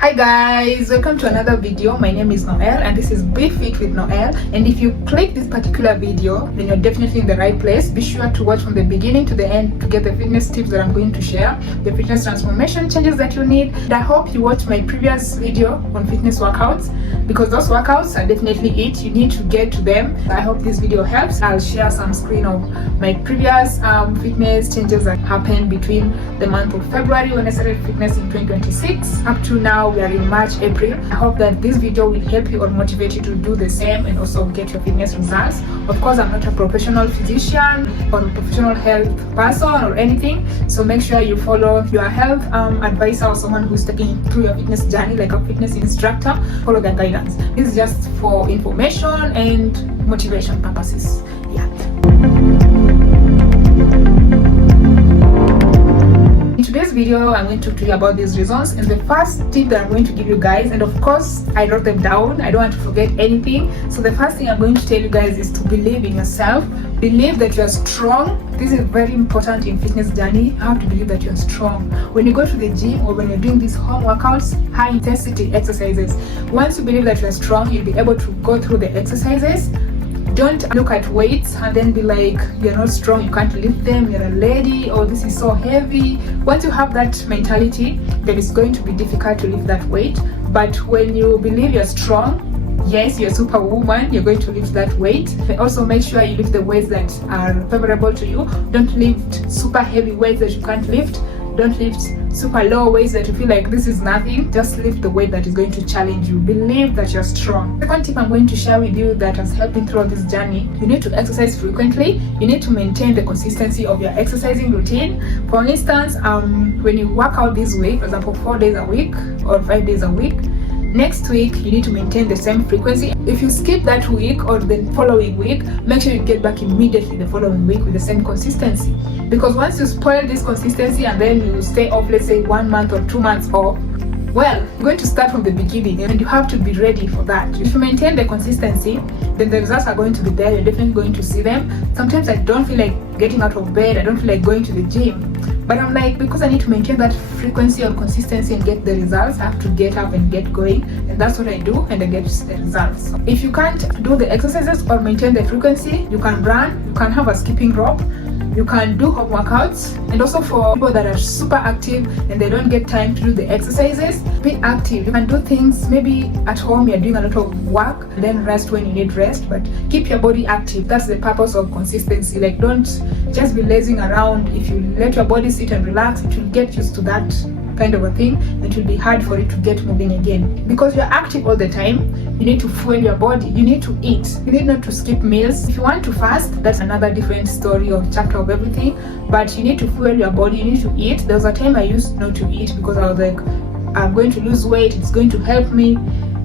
Hi guys, welcome to another video. My name is Noelle and this is Be Fit with Noelle. And if you click this particular video, then you're definitely in the right place. Be sure to watch from the beginning to the end to get the fitness tips that I'm going to share, the fitness transformation changes that you need. And I hope you watched my previous video on fitness workouts, because those workouts are definitely it. You need to get to them. I hope this video helps. I'll share some screen of my previous fitness changes that happened between the month of February when I started fitness in 2026 up to now. We are in March, April. I hope that this video will help you or motivate you to do the same and also get your fitness results. Of course, I'm not a professional physician or a professional health person or anything, so make sure you follow your health advisor or someone who's taking you through your fitness journey, like a fitness instructor. Follow their guidance. This is just for information and motivation purposes. Yeah. In today's video, I'm going to talk to you about these reasons, and the first tip that I'm going to give you guys, and of course I wrote them down, I don't want to forget anything. So the first thing I'm going to tell you guys is to believe in yourself. Believe that you're strong. This is very important in fitness journey. You have to believe that you're strong. When you go to the gym or when you're doing these home workouts, high intensity exercises, once you believe that you're strong, you'll be able to go through the exercises. Don't look at weights and then be like, you're not strong, you can't lift them, you're a lady, or this is so heavy. Once you have that mentality, then it's going to be difficult to lift that weight. But when you believe you're strong, yes, you're a superwoman, you're going to lift that weight. And also make sure you lift the weights that are favorable to you. Don't lift super heavy weights that you can't lift. Don't lift super low weights that you feel like this is nothing. Just lift the weight that is going to challenge you. Believe that you're strong. The second tip I'm going to share with you that has helped me throughout this journey: you need to exercise frequently. You need to maintain the consistency of your exercising routine. For instance, when you work out this week, for example 4 days a week or 5 days a week, next week you need to maintain the same frequency. If you skip that week or the following week, make sure you get back immediately the following week with the same consistency. Because once you spoil this consistency and then you stay off, let's say 1 month or 2 months off, well, you're going to start from the beginning and you have to be ready for that. If you maintain the consistency, then the results are going to be there. You're definitely going to see them. Sometimes I don't feel like getting out of bed, I don't feel like going to the gym, but I'm like, because I need to maintain that frequency or consistency and get the results, I have to get up and get going, and that's what I do, and I get the results. If you can't do the exercises or maintain the frequency, you can run, you can have a skipping rope, you can do home workouts. And also for people that are super active and they don't get time to do the exercises, be active. You can do things maybe at home, you're doing a lot of work, and then rest when you need rest, but keep your body active. That's the purpose of consistency. Like, don't just be lazing around. If you let your body sit and relax, it will get used to that kind of a thing. It will be hard for it to get moving again. Because you're active all the time, you need to fuel your body. You need to eat. You need not to skip meals. If you want to fast, that's another different story or chapter of everything. But you need to fuel your body. You need to eat. There was a time I used not to eat because I was like, I'm going to lose weight, it's going to help me.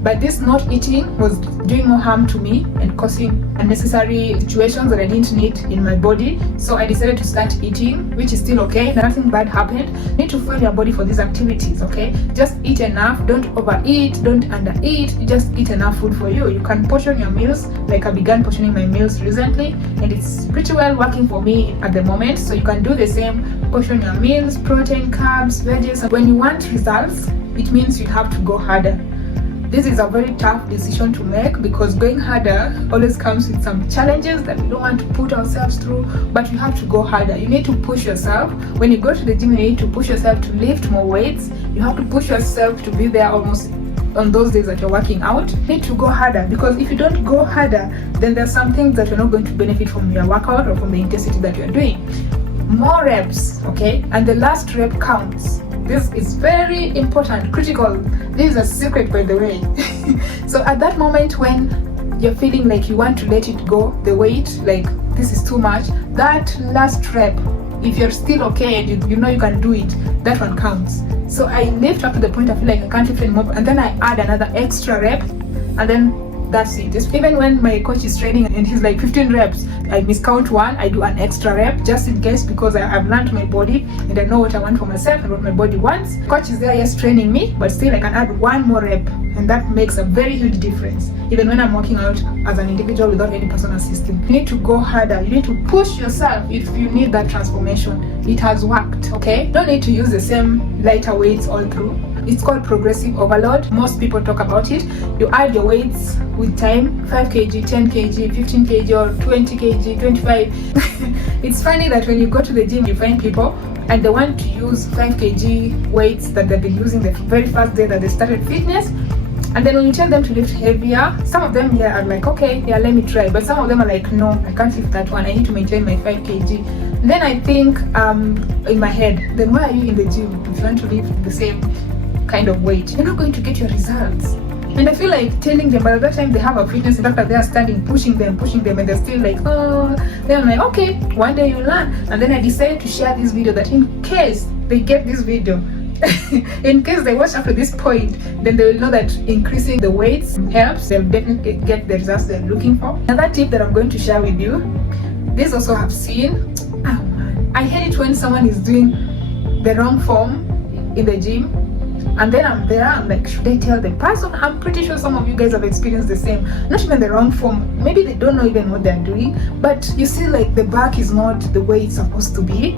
But this not eating was doing more harm to me and causing unnecessary situations that I didn't need in my body. So I decided to start eating, which is still okay. Nothing bad happened. You need to fuel your body for these activities, okay? Just eat enough. Don't overeat. Don't undereat. Just eat enough food for you. You can portion your meals. Like I began portioning my meals recently, and it's pretty well working for me at the moment. So you can do the same. Portion your meals, protein, carbs, veggies. When you want results, it means you have to go harder. This is a very tough decision to make because going harder always comes with some challenges that we don't want to put ourselves through, but you have to go harder. You need to push yourself. When you go to the gym, you need to push yourself to lift more weights. You have to push yourself to be there almost on those days that you're working out. You need to go harder, because if you don't go harder, then there's some things that you're not going to benefit from your workout or from the intensity that you're doing. More reps, okay? And the last rep counts. This is very important, critical. This is a secret, by the way. So at that moment when you're feeling like you want to let it go, the weight, like this is too much, that last rep, if you're still okay and you know you can do it, that one counts. So I lift up to the point I feel like I can't lift anymore, and then I add another extra rep, and then that's it. Even when my coach is training and he's like 15 reps, I miscount one, I do an extra rep just in case, because I've learned my body and I know what I want for myself and what my body wants. Coach is there, yes, training me, but still I can add one more rep, and that makes a very huge difference even when I'm working out as an individual without any person assisting. You need to go harder. You need to push yourself if you need that transformation. It has worked, okay? Don't need to use the same lighter weights all through. It's called progressive overload. Most people talk about it. You add your weights with time, 5 kg, 10 kg, 15 kg, or 20 kg, 25. It's funny that when you go to the gym, you find people and they want to use 5 kg weights that they've been using the very first day that they started fitness. And then when you tell them to lift heavier, some of them are like, okay, yeah, let me try. But some of them are like, no, I can't lift that one. I need to maintain my 5 kg. And then I think in my head, then why are you in the gym if you want to lift the same kind of weight? You're not going to get your results. And I feel like telling them, by that time they have a fitness instructor, they are standing, pushing them, and they're still like, oh. Then I'm like, okay, one day you learn. And then I decided to share this video that in case they get this video, in case they watch up to this point, then they will know that increasing the weights helps. They'll definitely get the results they're looking for. Another tip that I'm going to share with you, this also I've seen. Oh man, I hate it when someone is doing the wrong form in the gym. And then I'm there, I'm like, should I tell the person? I'm pretty sure some of you guys have experienced the same. Not even the wrong form. Maybe they don't know even what they're doing. But you see, like, the back is not the way it's supposed to be.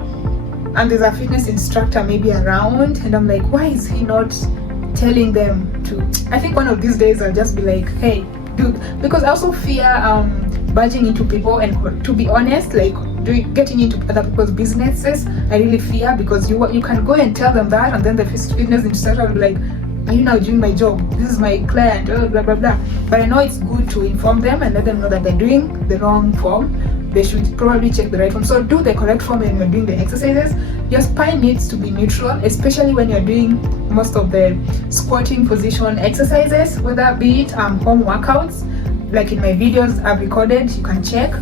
And there's a fitness instructor maybe around. And I'm like, why is he not telling them to? I think one of these days I'll just be like, hey, dude. Because I also fear barging into people. And to be honest, like, getting into other people's businesses, I really fear, because you can go and tell them that, and then the fitness instructor will be like, are you now doing my job? This is my client, blah blah blah. But I know it's good to inform them and let them know that they're doing the wrong form. They should probably check the right form. So do the correct form when you're doing the exercises. Your spine needs to be neutral, especially when you're doing most of the squatting position exercises, whether be it home workouts, like in my videos I've recorded, you can check.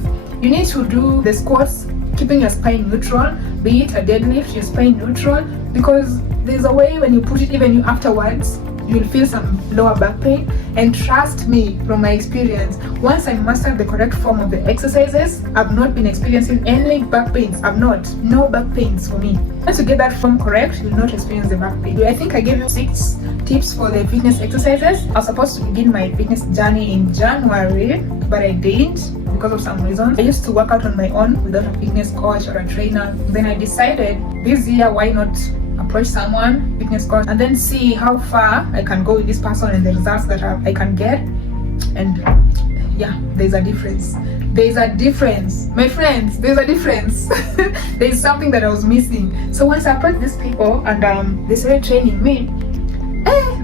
You need to do the squats keeping your spine neutral, be it a deadlift, your spine neutral, because there's a way when you put it, even you afterwards, you'll feel some lower back pain. And trust me, from my experience, once I mastered the correct form of the exercises, I've not been experiencing any back pains. No back pains for me. Once you get that form correct, you'll not experience the back pain. I think I gave you 6 tips for the fitness exercises. I was supposed to begin my fitness journey in January, but I didn't because of some reasons. I used to work out on my own without a fitness coach or a trainer. Then I decided this year, why not approach someone, fitness coach, and then see how far I can go with this person and the results that I can get. And yeah, there's a difference. My friends, there's a difference. There's something that I was missing. So once I approached these people and they started training me,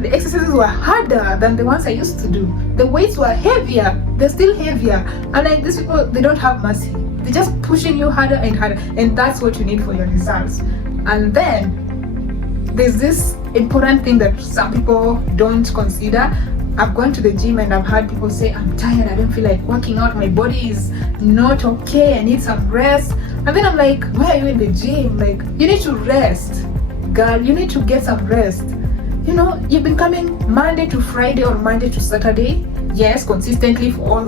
the exercises were harder than the ones I used to do. The weights were heavier. They're still heavier. And like, these people, they don't have mercy. They're just pushing you harder and harder. And that's what you need for your results. And then there's this important thing that some people don't consider. I've gone to the gym and I've had people say, I'm tired, I don't feel like working out, my body is not okay, I need some rest. And then I'm like, why are you in the gym? Like, you need to rest, girl, you need to get some rest. You know, you've been coming Monday to Friday or Monday to Saturday, yes, consistently for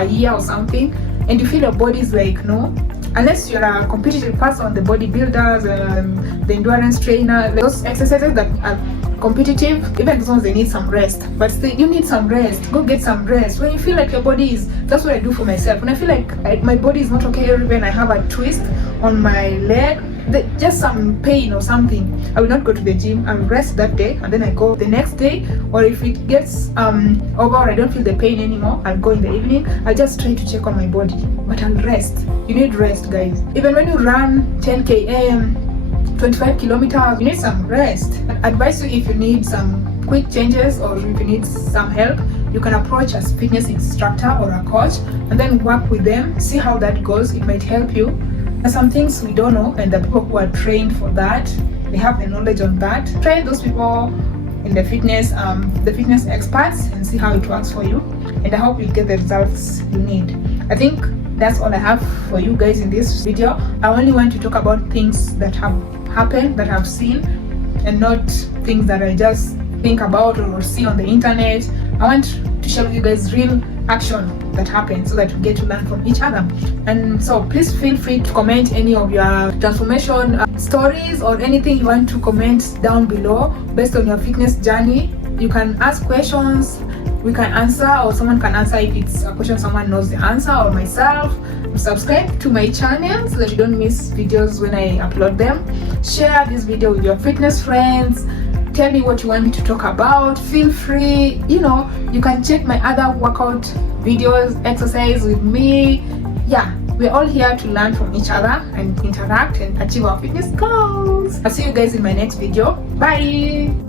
a year or something, and you feel your body is like, no, unless you're a competitive person, the bodybuilders, the endurance trainer, those exercises that are competitive, even those ones, they need some rest. But still, you need some rest. Go get some rest. When you feel like your body is, that's what I do for myself. When I feel like my body is not okay, when I have a twist on my leg, just some pain or something, I will not go to the gym. I'll rest that day and then I go the next day. Or if it gets over or I don't feel the pain anymore, I'll go in the evening. I'll just try to check on my body, but I'll rest. You need rest, guys. Even when you run 10 km, 25 kilometers, you need some rest. I advise you, if you need some quick changes or if you need some help, you can approach a fitness instructor or a coach and then work with them, see how that goes. It might help you. There's some things we don't know, and the people who are trained for that, they have the knowledge on that. Try those people in the fitness experts, and see how it works for you. And I hope you get the results you need. I think that's all I have for you guys in this video. I only want to talk about things that have happened, that I've seen, and not things that I just think about or see on the internet. I want to share with you guys real action that happened so that we get to learn from each other. And so please feel free to comment any of your transformation stories or anything you want to comment down below based on your fitness journey. You can ask questions, we can answer, or someone can answer if it's a question someone knows the answer, or myself. Subscribe to my channel so that you don't miss videos when I upload them. Share this video with your fitness friends. tell me what you want me to talk about. Feel free, you know, you can check my other workout videos, exercise with me. Yeah, we're all here to learn from each other and interact and achieve our fitness goals. I'll see you guys in my next video. Bye.